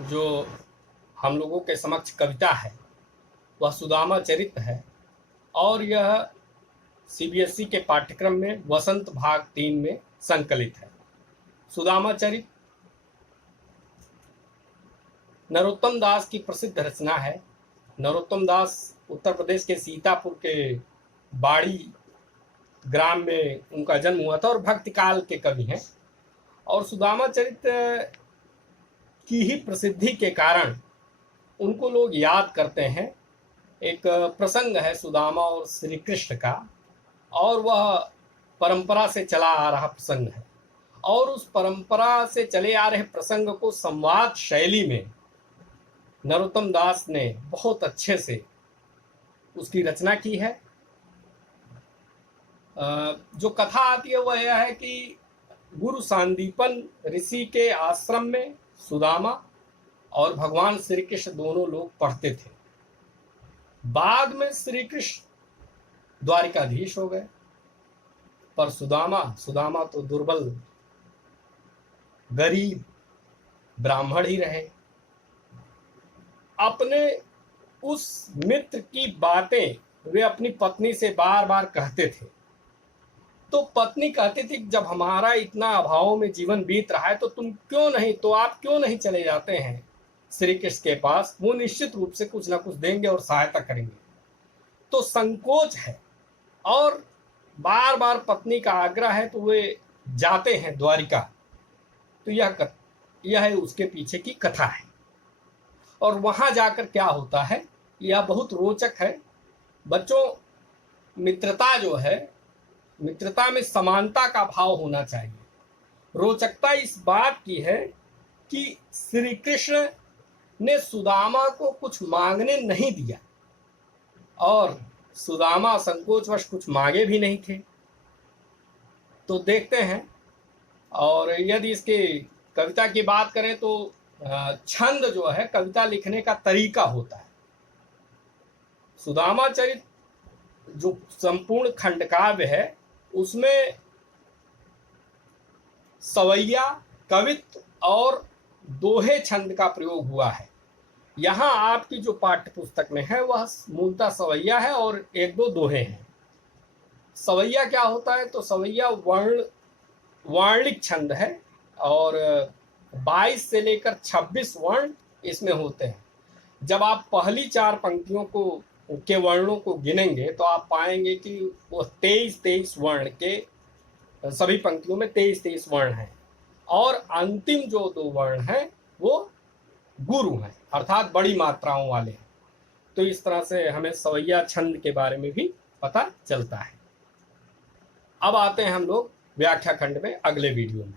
जो हम लोगों के समक्ष कविता है वह सुदामा चरित है और यह सीबीएसई के पाठ्यक्रम में वसंत भाग 3 में संकलित है। सुदामा चरित नरोत्तम दास की प्रसिद्ध रचना है। नरोत्तम दास उत्तर प्रदेश के सीतापुर के बाड़ी ग्राम में उनका जन्म हुआ था और भक्ति काल के कवि हैं। और सुदामा चरित की ही प्रसिद्धि के कारण उनको लोग याद करते हैं। एक प्रसंग है सुदामा और श्री कृष्ण का, और वह परंपरा से चला आ रहा प्रसंग है, और उस परंपरा से चले आ रहे प्रसंग को संवाद शैली में नरोत्तम दास ने बहुत अच्छे से उसकी रचना की है। जो कथा आती है वह यह है कि गुरु सांदीपन ऋषि के आश्रम में सुदामा और भगवान श्री कृष्ण दोनों लोग पढ़ते थे। बाद में श्री कृष्ण द्वारिकाधीश हो गए, पर सुदामा तो दुर्बल गरीब ब्राह्मण ही रहे। अपने उस मित्र की बातें वे अपनी पत्नी से बार बार कहते थे, तो पत्नी कहती थी जब हमारा इतना अभाव में जीवन बीत रहा है तो आप क्यों नहीं चले जाते हैं श्री कृष्ण के पास, वो निश्चित रूप से कुछ ना कुछ देंगे और सहायता करेंगे। तो संकोच है और बार बार पत्नी का आग्रह है तो वे जाते हैं द्वारिका। तो यह उसके पीछे की कथा है। और वहां जाकर क्या होता है यह बहुत रोचक है। बच्चों, मित्रता जो है, मित्रता में समानता का भाव होना चाहिए। रोचकता इस बात की है कि श्री कृष्ण ने सुदामा को कुछ मांगने नहीं दिया और सुदामा संकोचवश कुछ मांगे भी नहीं थे। तो देखते हैं। और यदि इसके कविता की बात करें तो छंद जो है कविता लिखने का तरीका होता है। सुदामा चरित जो संपूर्ण खंडकाव्य है उसमें सवैया, कवित्व और दोहे छंद का प्रयोग हुआ है। यहाँ आपकी जो पाठ्य पुस्तक में है वह मूलतः सवैया है और एक दो दोहे हैं। सवैया क्या होता है, तो सवैया वर्णिक छंद है और 22 से लेकर 26 वर्ण इसमें होते हैं। जब आप पहली 4 पंक्तियों के वर्णों को गिनेंगे तो आप पाएंगे कि वो 23 वर्ण के सभी पंक्तियों में 23 वर्ण हैं और अंतिम जो 2 वर्ण हैं वो गुरु हैं, अर्थात बड़ी मात्राओं वाले हैं। तो इस तरह से हमें सवैया छंद के बारे में भी पता चलता है। अब आते हैं हम लोग व्याख्या खंड में अगले वीडियो में।